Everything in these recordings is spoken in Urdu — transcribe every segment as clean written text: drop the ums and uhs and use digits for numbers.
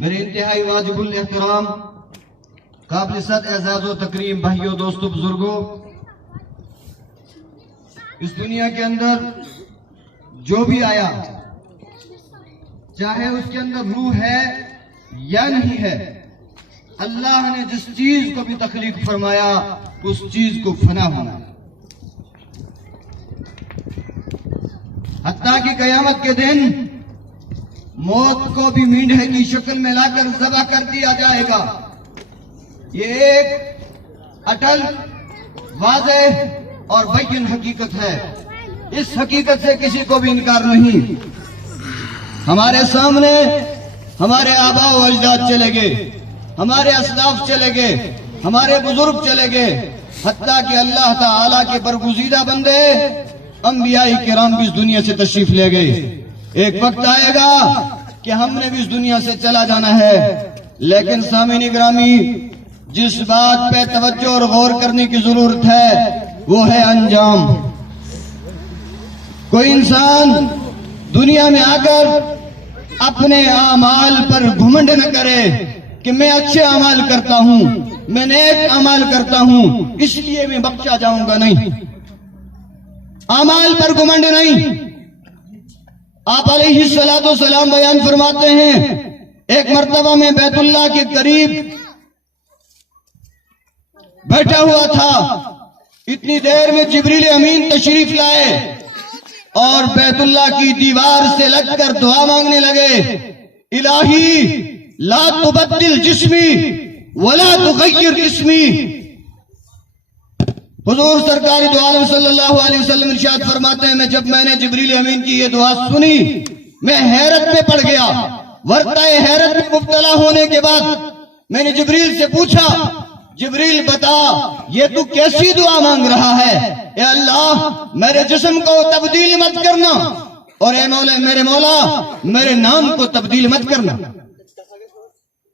میرے انتہائی واجب الاحترام قابل صد اعزاز و تکریم بھائیوں، دوستوں، بزرگوں، اس دنیا کے اندر جو بھی آیا، چاہے اس کے اندر روح ہے یا نہیں ہے، اللہ نے جس چیز کو بھی تخلیق فرمایا اس چیز کو فنا ہونا ہے۔ حتیٰ کہ قیامت کے دن موت کو بھی مینڈھے کی شکل میں لا کر ذبح کر دیا جائے گا۔ یہ ایک اٹل، واضح اور بین حقیقت ہے۔ اس حقیقت سے کسی کو بھی انکار نہیں۔ ہمارے سامنے ہمارے آباء و اجداد چلے گئے، ہمارے اسلاف چلے گئے، ہمارے بزرگ چلے گئے، حتیٰ کہ اللہ تعالیٰ کے برگزیدہ بندے انبیاء کرام بھی اس دنیا سے تشریف لے گئے۔ ایک وقت آئے گا کہ ہم نے بھی اس دنیا سے چلا جانا ہے، لیکن سامعین گرامی، جس بات پہ توجہ اور غور کرنے کی ضرورت ہے وہ ہے انجام۔ کوئی انسان دنیا میں آ کر اپنے اعمال پر گھمنڈ نہ کرے کہ میں اچھے اعمال کرتا ہوں، میں نیک اعمال کرتا ہوں، اس لیے میں بخشا جاؤں گا۔ نہیں، اعمال پر گھمنڈ نہیں۔ آپ علیہ الصلوۃ والسلام بیان فرماتے ہیں، ایک مرتبہ میں بیت اللہ کے قریب بیٹھا ہوا تھا، اتنی دیر میں جبریل امین تشریف لائے اور بیت اللہ کی دیوار سے لگ کر دعا مانگنے لگے، الہی لا تبدل جسمی ولا تغیر اسمی۔ حضور سرکار دو عالم صلی اللہ علیہ وسلم ارشاد فرماتے ہیں، جب میں نے جبریل امین کی یہ دعا سنی میں حیرت میں پڑ گیا۔ ورطہ حیرت میں مبتلا ہونے کے بعد میں نے جبریل سے پوچھا، جبریل بتا یہ تو کیسی دعا مانگ رہا ہے؟ اے اللہ میرے جسم کو تبدیل مت کرنا، اور اے مولا، میرے مولا میرے نام کو تبدیل مت کرنا۔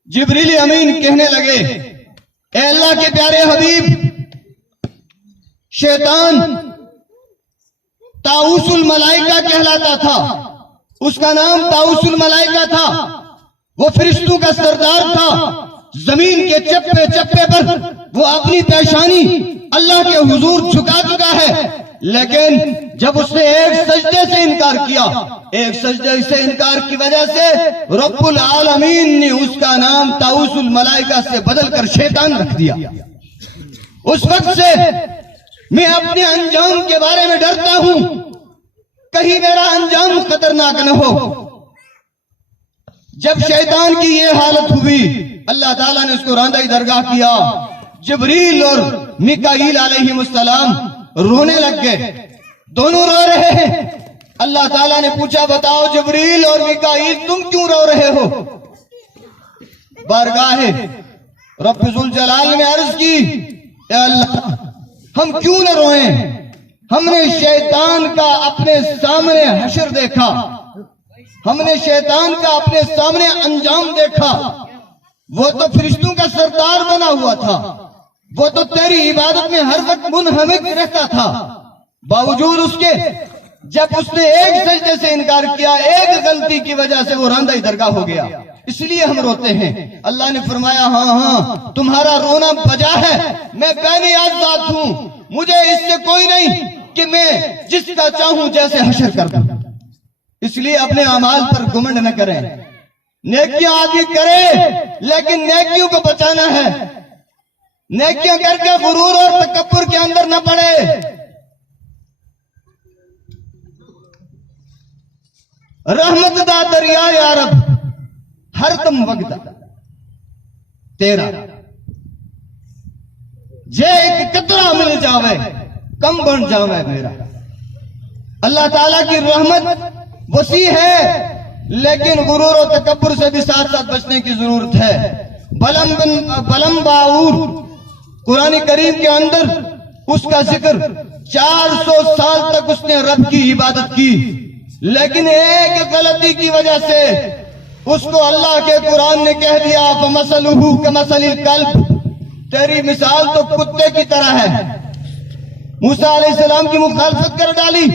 جبریل امین کہنے لگے، اے اللہ کے پیارے حبیب، شیطان طاؤس الملائکہ کہلاتا تھا، اس کا نام طاؤس الملائکہ تھا، وہ فرشتوں کا سردار تھا۔ زمین کے چپے چپے پر وہ اپنی پیشانی اللہ کے حضور جھکا چکا ہے، لیکن جب اس نے ایک سجدے سے انکار کیا، ایک سجدے سے انکار کی وجہ سے رب العالمین نے اس کا نام طاؤس الملائکہ سے بدل کر شیطان رکھ دیا۔ اس وقت سے میں اپنے انجام کے بارے میں ڈرتا ہوں، کہیں میرا انجام خطرناک نہ ہو۔ جب شیطان کی یہ حالت ہوئی، اللہ تعالیٰ نے اس کو راندہ درگاہ کیا۔ جبریل اور میکائیل علیہ السلام رونے لگ گئے، دونوں رو رہے ہیں۔ اللہ تعالیٰ نے پوچھا، بتاؤ جبریل اور میکائیل تم کیوں رو رہے ہو؟ بارگاہ رب ذوالجلال نے عرض کی، اے اللہ ہم کیوں نہ روئیں؟ ہم نے شیطان کا اپنے سامنے حشر دیکھا، ہم نے شیطان کا اپنے سامنے انجام دیکھا۔ وہ تو فرشتوں کا سردار بنا ہوا تھا، وہ تو تیری عبادت میں ہر وقت منہمک رہتا تھا، باوجود اس کے جب اس نے ایک سجدے سے انکار کیا، ایک غلطی کی وجہ سے وہ راندہ درگاہ ہو گیا، اس لیے ہم روتے ہیں۔ اللہ نے فرمایا، ہاں تمہارا رونا بجا ہے، میں بے نیاز ذات ہوں، مجھے اس سے کوئی نہیں کہ میں جس کا چاہوں جیسے حشر کر دوں۔ اس لیے اپنے اعمال پر گھمنڈ نہ کریں۔ نیکیاں آدمی کرے لیکن نیکیوں کو بچانا ہے، نیکیاں کر کے غرور اور تکبر کے اندر نہ پڑے۔ رحمت دا دریا یا رب ہر دم وگدا تیرا، جے ایک قطرہ مل جاوے کم بن جاوے میرا۔ اللہ تعالیٰ کی رحمت وسیع ہے، لیکن غرور و تکبر سے بھی ساتھ ساتھ بچنے کی ضرورت ہے۔ بلم باور قرآن کریم کے اندر اس کا ذکر 400 سال تک اس نے رب کی عبادت کی، لیکن ایک غلطی کی وجہ سے اس کو اللہ کے قرآن نے کہہ دیا، فَمَثَلُهُ كَمَثَلِ الْكَلْبِ، تیری مثال تو کتے کی طرح ہے۔ موسیٰ علیہ السلام کی مخالفت کر ڈالی،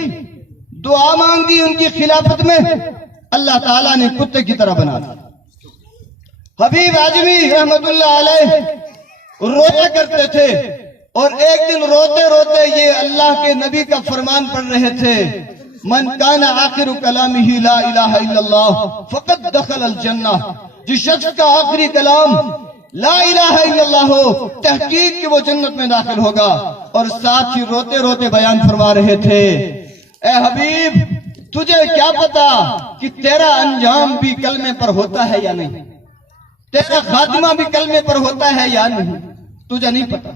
دعا مانگی ان کی خلافت میں، اللہ تعالیٰ نے کتے کی طرح بنا دیا۔ حبیب اعجمی رحمت اللہ علیہ رویا کرتے تھے، اور ایک دن روتے روتے یہ اللہ کے نبی کا فرمان پڑھ رہے تھے، من کان آخر کلامہ لا الہ الا اللہ فقد دخل الجنہ، جس شخص کا آخری کلام لا الہ الا اللہ ہو، تحقیق کہ وہ جنت میں داخل ہوگا۔ اور ساتھ ہی روتے روتے بیان فرما رہے تھے، اے حبیب تجھے کیا پتا کہ تیرا انجام بھی کلمے پر ہوتا ہے یا نہیں، تیرا خاتمہ بھی کلمے پر ہوتا ہے یا نہیں، تجھے نہیں پتا۔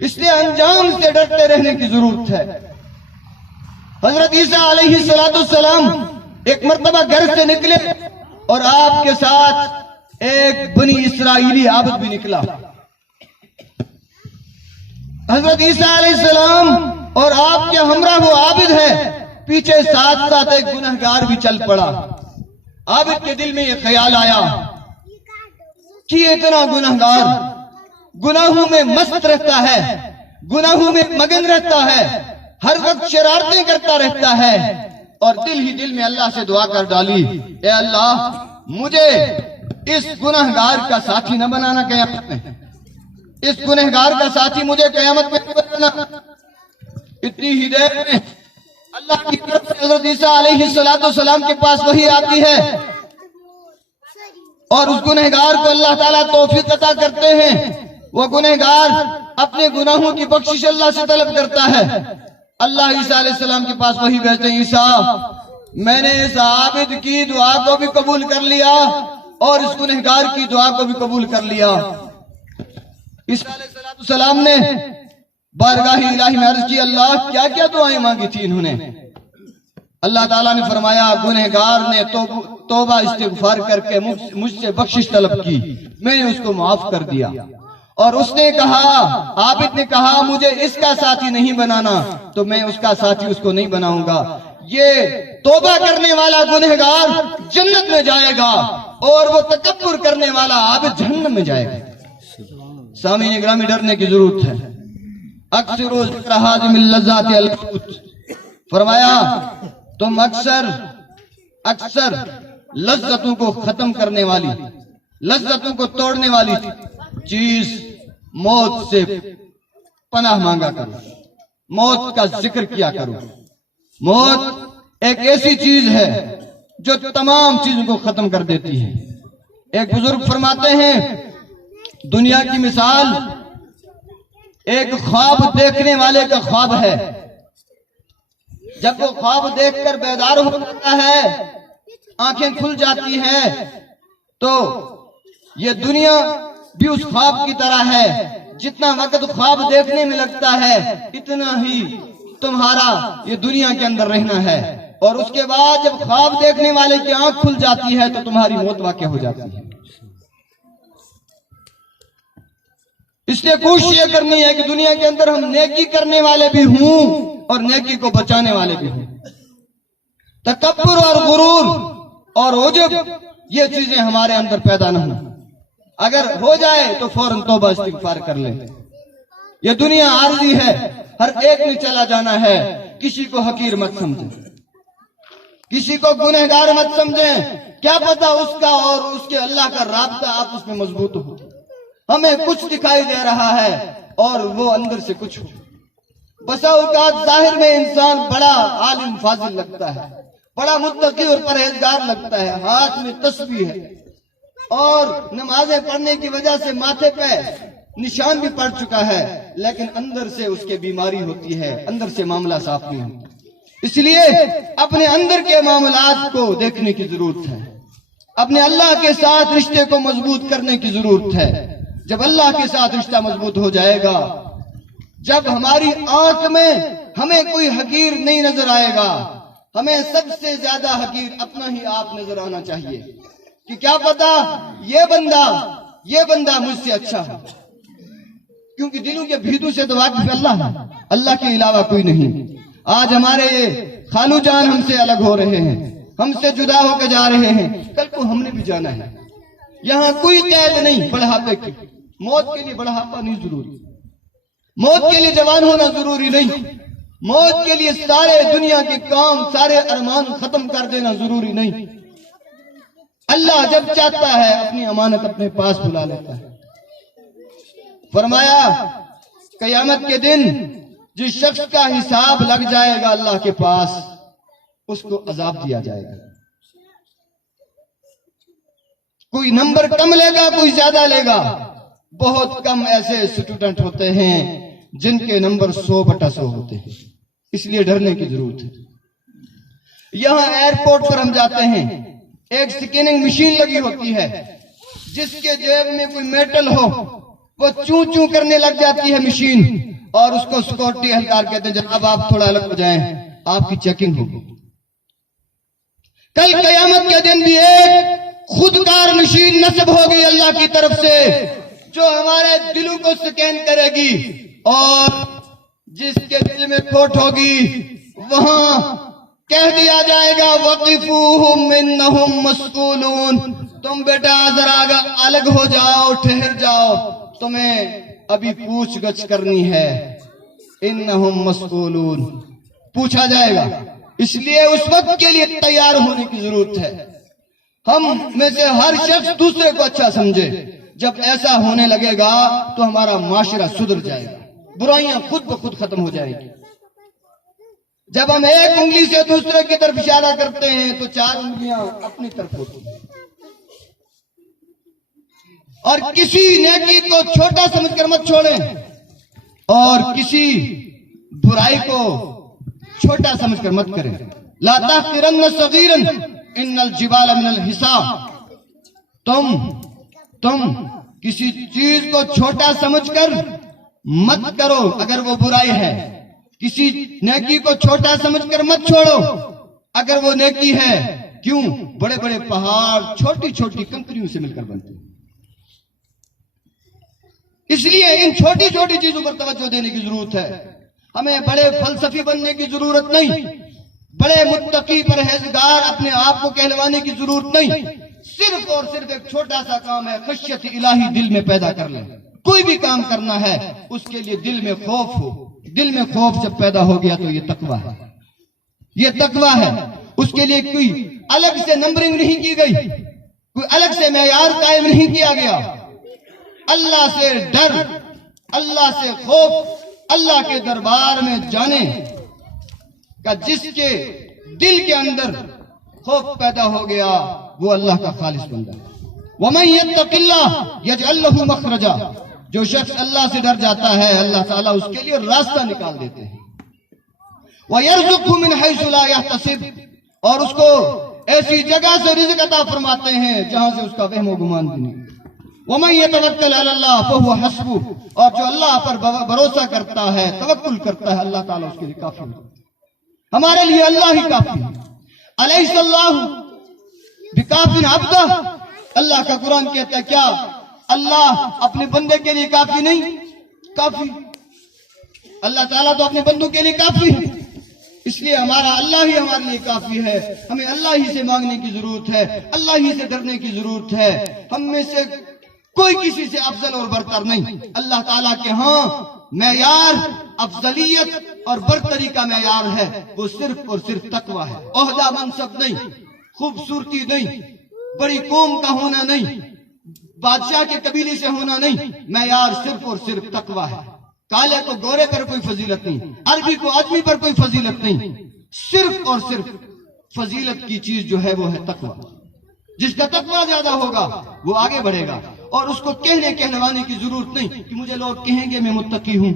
اس لیے انجام سے ڈرتے رہنے کی ضرورت ہے۔ حضرت عیسیٰ علیہ السلام ایک مرتبہ گھر سے نکلے اور آپ کے ساتھ ایک بنی اسرائیلی عابد بھی نکلا۔ حضرت عیسیٰ علیہ السلام اور آپ کے ہمراہ وہ عابد ہے، پیچھے ساتھ ساتھ ایک گنہگار بھی چل پڑا۔ عابد کے دل میں یہ خیال آیا کہ یہ اتنا گنہگار گناہوں میں مست رہتا ہے، گناہوں میں مگن رہتا ہے، ہر وقت شرارتیں کرتا رہتا ہے، اور دل ہی دل میں اللہ سے دعا کر ڈالی، اے اللہ مجھے اس گنہگار کا ساتھی نہ بنانا قیامت میں، اس گنہگار کا ساتھی مجھے قیامت میں نہ بنانا۔ اتنی ہی دیر میں اللہ کی طرف سے حضرت عیسیٰ علیہ السلام کے پاس وحی آتی ہے، اور اس گنہگار کو اللہ تعالیٰ توفیق عطا کرتے ہیں۔ وہ گنہگار اپنے گناہوں کی بخشش اللہ سے طلب کرتا ہے۔ اللہ عیسیٰ علیہ السلام کے پاس وحی بھیجتے ہیں، عیسیٰ میں نے اس عابد کی دعا کو بھی قبول کر لیا اور اس گنہگار کی دعا کو بھی قبول کر لیا۔ عیسیٰ علیہ السلام نے بارگاہ الہی میں عرض کی، اللہ کیا کیا دعائیں مانگی تھی انہوں نے؟ اللہ تعالیٰ نے فرمایا، گنہگار نے توبہ استغفار کر کے مجھ سے بخشش طلب کی، میں نے اس کو معاف کر دیا۔ اور اس نے کہا، عابد نے کہا مجھے اس کا ساتھی نہیں بنانا، تو میں اس کا ساتھی اس کو نہیں بناؤں گا۔ یہ توبہ کرنے والا گنہگار جنت میں جائے گا، اور وہ تکبر کرنے والا عابد جہنم میں جائے گا۔ سامعین گرامی ڈرنے کی ضرورت ہے۔ اکثر ذکر حازم اللذات الموت، فرمایا تم اکثر لذتوں کو ختم کرنے والی، لذتوں کو توڑنے والی چیز موت سے پناہ مانگا کرو، موت کا ذکر کیا کرو۔ موت ایک ایسی چیز ہے جو تمام چیزوں کو ختم کر دیتی ہے۔ ایک بزرگ فرماتے ہیں، دنیا کی مثال ایک خواب دیکھنے والے کا خواب ہے۔ جب وہ خواب دیکھ کر بیدار ہو جاتا ہے، آنکھیں کھل جاتی ہیں، تو یہ دنیا بھی اس خواب کی طرح ہے۔ جتنا وقت خواب دیکھنے میں لگتا ہے، اتنا ہی تمہارا یہ دنیا کے اندر رہنا ہے، اور اس کے بعد جب خواب دیکھنے والے کی آنکھ کھل جاتی ہے تو تمہاری موت واقع ہو جاتی ہے۔ اس لیے کوشش یہ کرنی ہے کہ دنیا کے اندر ہم نیکی کرنے والے بھی ہوں اور نیکی کو بچانے والے بھی ہوں۔ تکبر اور غرور اور عجب یہ چیزیں ہمارے اندر پیدا نہ ہوں۔ اگر ہو جائے تو فوراً توبہ استغفار کر لیں۔ یہ دنیا عارضی ہے، ہر ایک نے چلا جانا ہے۔ کسی کو حقیر مت سمجھیں، کسی کو گنہگار مت سمجھیں، کیا پتا اس کا اور اس کے اللہ کا رابطہ آپس میں مضبوط ہو۔ ہمیں کچھ دکھائی دے رہا ہے اور وہ اندر سے کچھ ہو۔ بسا اوقات ظاہر میں انسان بڑا عالم فاضل لگتا ہے، بڑا متقی اور پرہیزگار لگتا ہے، ہاتھ میں تسبیح ہے اور نمازیں پڑھنے کی وجہ سے ماتھے پہ نشان بھی پڑ چکا ہے، لیکن اندر سے اس کے بیماری ہوتی ہے، اندر سے معاملہ صاف نہیں ہوتا۔ اس لیے اپنے اندر کے معاملات کو دیکھنے کی ضرورت ہے، اپنے اللہ کے ساتھ رشتے کو مضبوط کرنے کی ضرورت ہے۔ جب اللہ کے ساتھ رشتہ مضبوط ہو جائے گا، جب ہماری آنکھ میں ہمیں کوئی حقیر نہیں نظر آئے گا، ہمیں سب سے زیادہ حقیر اپنا ہی آپ نظر آنا چاہیے کہ کیا پتا یہ بندہ مجھ سے اچھا ہے، کیونکہ دلوں کے بھیدوں سے تو واقف اللہ ہے، اللہ کے علاوہ کوئی نہیں۔ آج ہمارے خالو جان ہم سے الگ ہو رہے ہیں، ہم سے جدا ہو کے جا رہے ہیں، کل کو ہم نے بھی جانا ہے۔ یہاں کوئی قید نہیں بڑھاپے کی، موت کے لیے بڑھاپا نہیں ضروری، موت کے لیے جوان ہونا ضروری نہیں، موت کے لیے سارے دنیا کے کام، سارے ارمان ختم کر دینا ضروری نہیں۔ اللہ جب چاہتا ہے اپنی امانت اپنے پاس بلا لیتا ہے. فرمایا قیامت کے دن جس شخص کا حساب لگ جائے گا اللہ کے پاس اس کو عذاب دیا جائے گا. کوئی نمبر کم لے گا کوئی زیادہ لے گا. بہت کم ایسے اسٹوڈنٹ ہوتے ہیں جن کے نمبر 100/100 ہوتے ہیں. اس لیے ڈرنے کی ضرورت ہے. یہاں ایئرپورٹ پر ہم جاتے ہیں, ایک سکیننگ مشین لگی ہوتی ہے, جس کے جیب میں کوئی میٹل ہو وہ چوں چوں کرنے لگ جاتی ہے مشین, اور اس کو سیکورٹی اہلکار کہتے ہیں جناب آپ تھوڑا الگ ہو جائیں, آپ کی چیکنگ ہوگی. کل قیامت کے دن بھی ایک خودکار مشین نصب ہوگی اللہ کی طرف سے جو ہمارے دلوں کو سکین کرے گی, اور جس کے دل میں کھوٹ ہوگی وہاں کہہ دیا جائے گا وقفوہم انہم مسئولون, تم بیٹا ذرا الگ ہو جاؤ, ٹھہر جاؤ, تمہیں ابھی پوچھ گچھ کرنی ہے. انہم مسئولون, پوچھا جائے گا. اس لیے اس وقت کے لیے تیار ہونے کی ضرورت ہے. ہم میں سے ہر شخص دوسرے کو اچھا سمجھے. جب ایسا ہونے لگے گا تو ہمارا معاشرہ سدھر جائے گا, برائیاں خود بخود ختم ہو جائیں گی. جب ہم ایک انگلی سے دوسرے کی طرف اشارہ کرتے ہیں تو 4 انگلیاں اپنی طرف ہوتی ہیں. اور کسی نیکی کو چھوٹا سمجھ کر مت چھوڑیں, اور کسی برائی کو چھوٹا سمجھ کر مت کریں. لا تحقرن صغیرا ان الجبال من الحصا, تم کسی چیز کو چھوٹا سمجھ کر مت کرو اگر وہ برائی ہے. کسی نیکی کو چھوٹا سمجھ کر مت چھوڑو اگر وہ نیکی ہے. کیوں؟ بڑے بڑے پہاڑ چھوٹی چھوٹی کنکریوں سے مل کر بنتے ہیں. اس لیے ان چھوٹی چھوٹی چیزوں پر توجہ دینے کی ضرورت ہے. ہمیں بڑے فلسفی بننے کی ضرورت نہیں, بڑے متقی پرہیزگار اپنے آپ کو کہلوانے کی ضرورت نہیں. صرف اور صرف ایک چھوٹا سا کام ہے, خشیت الہی دل میں پیدا کر لیں. کوئی بھی کام کرنا ہے اس کے لیے دل میں خوف ہو. دل میں خوف جب پیدا ہو گیا تو یہ تقویٰ ہے. یہ تقویٰ ہے. اس کے لیے کوئی الگ سے نمبرنگ نہیں کی گئی, کوئی الگ سے معیار قائم نہیں کیا گیا. اللہ سے ڈر, اللہ سے خوف, اللہ کے دربار میں جانے کا جس کے دل کے اندر خوف پیدا ہو گیا وہ اللہ کا خالص بندہ ہے. وَمَن يَتَّقِ اللَّهَ يَجْعَلْ لَهُ مَخْرَجًا, جو شخص اللہ سے ڈر جاتا ہے اللہ تعالیٰ اس کے لیے راستہ نکال دیتے ہیں. وَيَرْزُقْهُ مِنْ حَيْثُ لَا يَحْتَسِبُ, اور اس کو ایسی جگہ سے رزق عطا فرماتے ہیں جہاں سے اس کا وہم و گمان بھی نہیں. وَمَن يَتَوَكَّلْ عَلَى اللَّهِ فَهُوَ حَسْبُهُ, اور جو اللہ پر بھروسہ کرتا ہے توکل کرتا ہے اللہ تعالیٰ اس کے لیے کافی ہے. ہمارے لیے اللہ ہی کافی ہے. أَلَيْسَ اللَّهُ بِكَافٍ عَبْدَهُ, اللہ کا قرآن کہتا ہے کیا اللہ اپنے بندے کے لیے کافی نہیں؟ کافی. اللہ تعالیٰ تو اپنے بندوں کے لیے کافی ہے. اس لیے ہمارا اللہ ہی ہمارے لیے کافی ہے. ہمیں اللہ ہی سے مانگنے کی ضرورت ہے, اللہ ہی سے ڈرنے کی ضرورت ہے. ہم میں سے کوئی کسی سے افضل اور برتر نہیں. اللہ تعالیٰ کے ہاں معیار افضلیت اور برتری کا معیار ہے وہ صرف اور صرف تقویٰ ہے. عہدہ منصب نہیں, خوبصورتی نہیں, بڑی قوم کا ہونا نہیں, بادشاہ کے قبیلے سے ہونا نہیں. معیار صرف اور صرف تقویٰ ہے. کالے کو گورے پر کوئی فضیلت نہیں, عربی کو آدمی پر کوئی فضیلت نہیں. صرف اور صرف فضیلت کی چیز جو ہے وہ ہے تقویٰ. جس کا تقویٰ زیادہ ہوگا وہ آگے بڑھے گا, اور اس کو کہلوانے کی ضرورت نہیں کہ مجھے لوگ کہیں گے میں متقی ہوں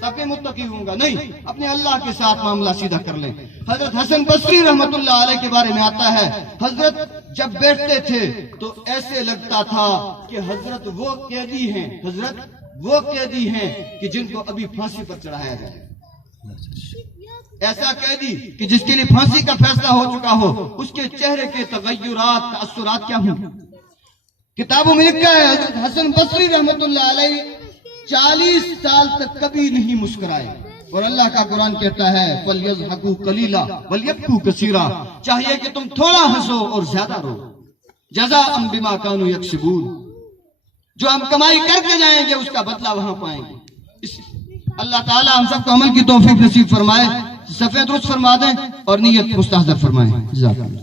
تب میں متقی ہوں گا. نہیں, اپنے اللہ کے ساتھ معاملہ سیدھا کر لیں. حضرت حسن بصری رحمت اللہ علیہ کے بارے میں آتا ہے, حضرت جب بیٹھتے تھے تو ایسے لگتا تھا کہ حضرت وہ قیدی ہیں, حضرت وہ قیدی ہیں کہ جن کو ابھی پھانسی پر چڑھایا جائے. ایسا قیدی کہ جس کے لیے پھانسی کا فیصلہ ہو چکا ہو, اس کے چہرے کے تغیرات تاثرات کیا ہوں. کتابوں میں لکھا ہے حضرت حسن بصری رحمت اللہ علیہ 40 سال تک کبھی نہیں مسکرائے, اور اللہ کا قرآن کہتا ہے فَلْيَضْحَكُوا قَلِيلًا وَلْيَبْكُوا كَثِيرًا, چاہیے کہ تم تھوڑا ہنسو اور زیادہ رو. جَزَاءً بِمَا كَانُوا يَكْسِبُونَ, جو ہم کمائی کر کے جائیں گے اس کا بدلہ وہاں پائیں گے. اللہ تعالیٰ ہم سب کو عمل کی توفیق نصیب فرمائے, صفحہ درست فرما دیں اور نیت مستحضر فرمائیں. جزاک اللہ.